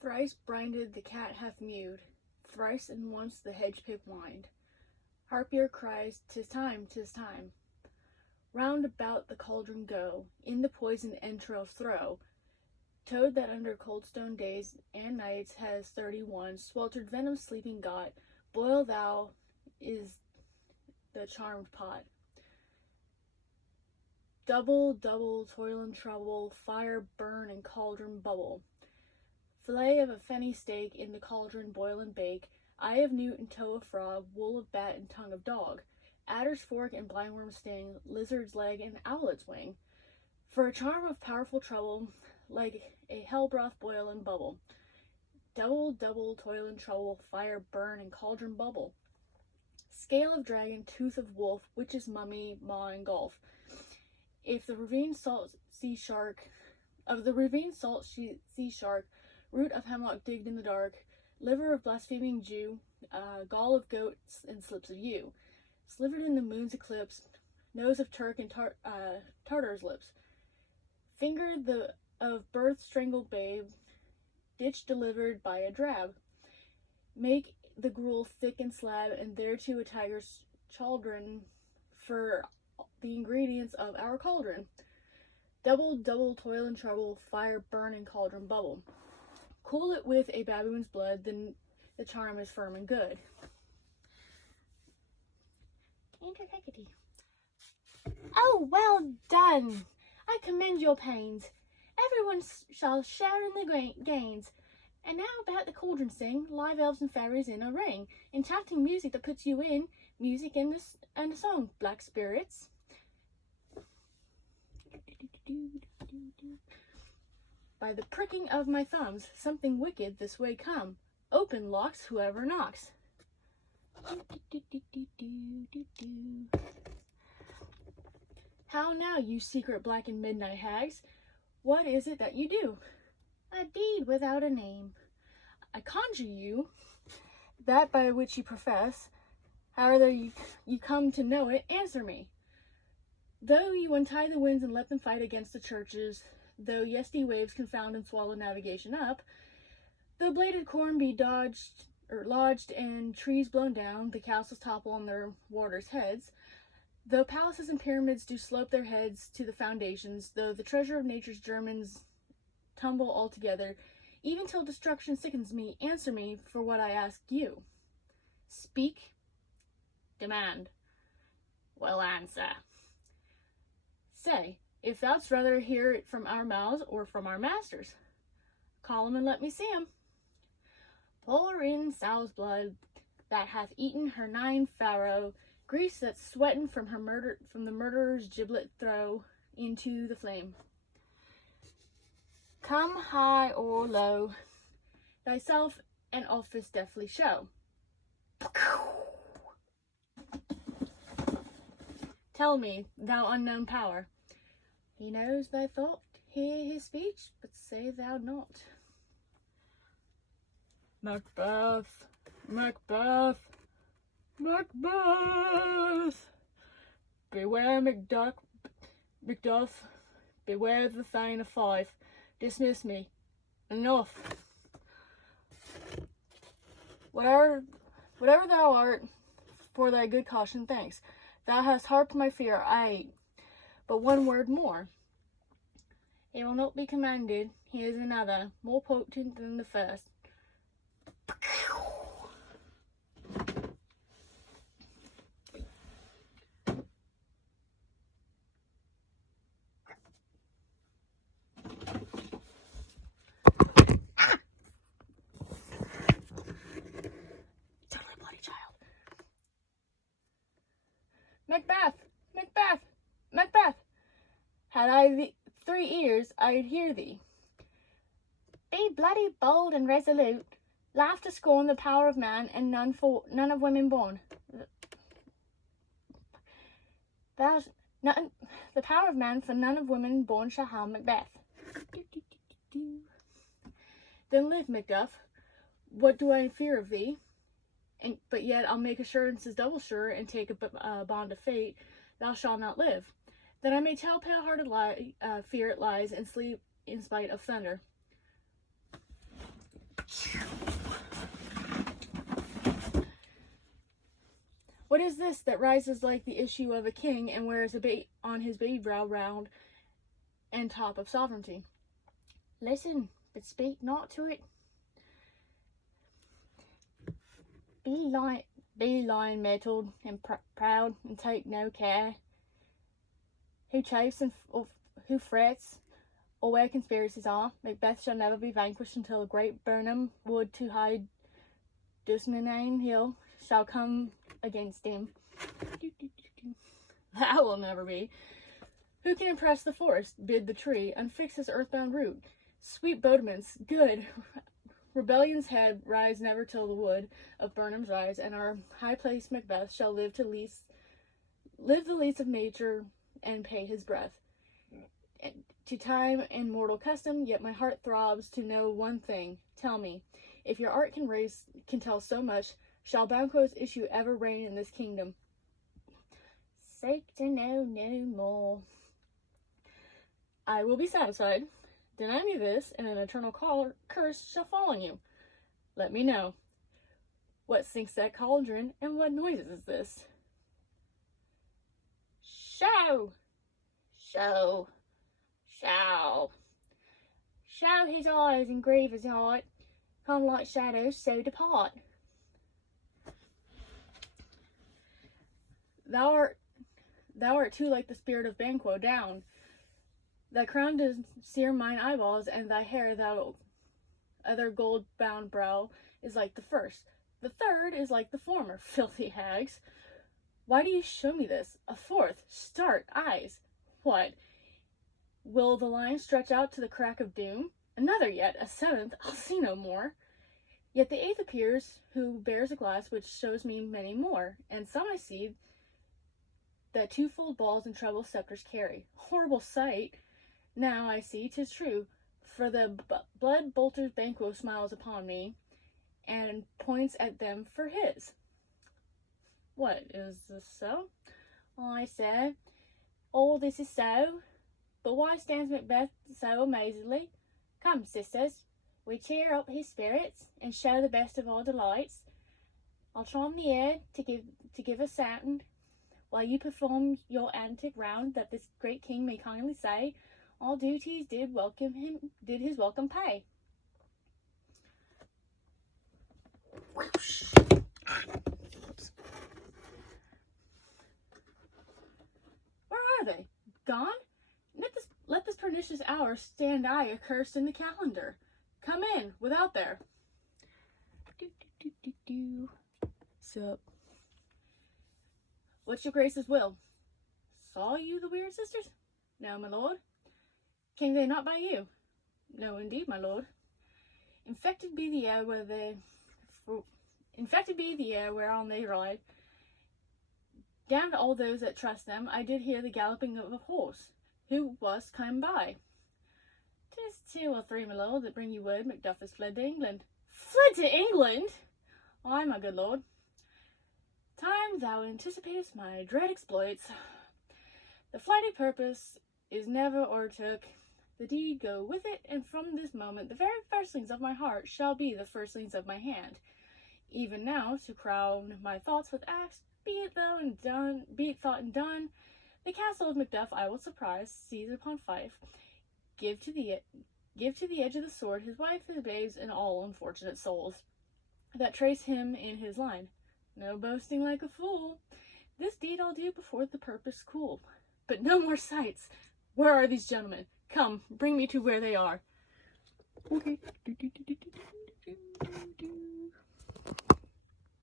Thrice brinded the cat hath mewed, thrice and once the hedge-pig whined. Harpier cries, 'tis time, 'tis time. Round about the cauldron go, in the poisoned entrails throw. Toad that under coldstone days and nights has 31 sweltered venom sleeping got, boil thou is the charmed pot. Double, double, toil and trouble, fire burn and cauldron bubble. Fillet of a fenny steak in the cauldron boil and bake, eye of newt and toe of frog, wool of bat and tongue of dog, adder's fork and blindworm's sting, lizard's leg and owlet's wing. For a charm of powerful trouble, like a hell broth boil and bubble. Double, double, toil and trouble, fire burn and cauldron bubble. Scale of dragon, tooth of wolf, witch's mummy, maw and gulf. If the ravine salt sea shark, root of hemlock digged in the dark, liver of blaspheming Jew, gall of goats and slips of yew, slivered in the moon's eclipse, nose of Turk and Tartar's lips, finger of birth strangled babe, ditch delivered by a drab, make the gruel thick and slab, and thereto a tiger's chaldron for the ingredients of our cauldron. Double, double, toil and trouble, fire burn and cauldron bubble. Cool it with a baboon's blood, then the charm is firm and good. Oh, well done! I commend your pains. Everyone shall share in the gains. And now about the cauldron sing, live elves and fairies in a ring, enchanting music that puts you in, music and a song, black spirits. By the pricking of my thumbs, something wicked this way come. Open locks, whoever knocks. How now, you secret black and midnight hags? What is it that you do? A deed without a name. I conjure you, that by which you profess, however you come to know it, answer me. Though you untie the winds and let them fight against the churches, though yesty waves confound and swallow navigation up, though bladed corn be lodged and trees blown down, the castles topple on their warders' heads, though palaces and pyramids do slope their heads to the foundations, though the treasure of nature's Germans tumble altogether, even till destruction sickens me, answer me for what I ask you. Speak, demand, will answer. Say, if thou'dst rather hear it from our mouths or from our masters. Call 'em and let me see 'em. Pour in sow's blood that hath eaten her 9 farrow, grease that's sweatin' from the murderer's giblet throw into the flame. Come high or low, thyself an office deftly show. Tell me, thou unknown power. He knows thy thought, hear his speech, but say thou not. Macbeth, Macbeth, Macbeth. Beware Macduff, beware the Thane of Fife. Dismiss me. Enough. Whatever thou art, for thy good caution, thanks. Thou hast harped my fear, aye. But one word more. He will not be commanded. He is another, more potent than the first. Totally bloody child. Macbeth! Macbeth! Macbeth! Had I 3 ears, I'd hear thee. Be bloody bold and resolute. Laugh to scorn the power of man, and none of women born. The power of man, for none of women born shall harm Macbeth. Then live, Macduff. What do I fear of thee? But yet I'll make assurances double sure, and take a bond of fate. Thou shalt not live. That I may tell pale-hearted fear it lies, and sleep in spite of thunder. What is this that rises like the issue of a king and wears on his baby brow round and top of sovereignty? Listen, but speak not to it. Be lion mettled and proud and take no care. Who chafes and who frets, or where conspiracies are, Macbeth shall never be vanquished until a great Burnham wood to hide Dunsinane Hill shall come against him. That will never be. Who can impress the forest, bid the tree, unfix his earthbound root? Sweet bodements, good. Rebellion's head rise never till the wood of Burnham's rise, and our high-placed Macbeth shall live the least of nature and pay his breath. To time and mortal custom, yet my heart throbs to know one thing. Tell me, if your art can tell so much, shall Banquo's issue ever reign in this kingdom? Seek to know no more. I will be satisfied. Deny me this, and an eternal curse shall fall on you. Let me know. What sinks that cauldron, and what noises is this? Show! Show! Show! Show his eyes and grieve his heart. Come like shadows, so depart. Thou art too like the spirit of Banquo down. Thy crown does sear mine eyeballs, and thy hair, thou other gold-bound brow, is like the first. The third is like the former, filthy hags. Why do you show me this? A fourth, start, eyes. What? Will the line stretch out to the crack of doom? Another yet, a seventh, I'll see no more. Yet the eighth appears, who bears a glass which shows me many more, and some I see that twofold balls and treble scepters carry. Horrible sight! Now I see 'tis true, for the blood bolter's Banquo smiles upon me, and points at them for his. What, is this so? I said, all this is so, but why stands Macbeth so amazedly? Come, sisters, we cheer up his spirits, and show the best of our delights. I'll charm the air to give a sound, while you perform your antic round, that this great king may kindly say, all duties did his welcome pay. Where are they? Gone? Let this pernicious hour stand I accursed in the calendar. Come in, without there. Sup? What's your grace's will? Saw you the weird sisters? No, my lord. Came they not by you? No, indeed, my lord. Infected be the air whereon they ride. Damn to all those that trust them, I did hear the galloping of a horse. Who was come by? 'Tis 2 or 3, my lord, that bring you word Macduff has fled to England. Fled to England? Aye, my good lord. Time thou anticipatest my dread exploits. The flighty purpose is never o'ertook. The deed go with it, and from this moment the very firstlings of my heart shall be the firstlings of my hand. Even now, to crown my thoughts with acts, be it thought and done, the castle of Macduff I will surprise, seize upon Fife, give to the edge of the sword his wife, his babes, and all unfortunate souls that trace him in his line. No boasting like a fool. This deed I'll do before the purpose cool. But no more sights. Where are these gentlemen? Come, bring me to where they are. Okay.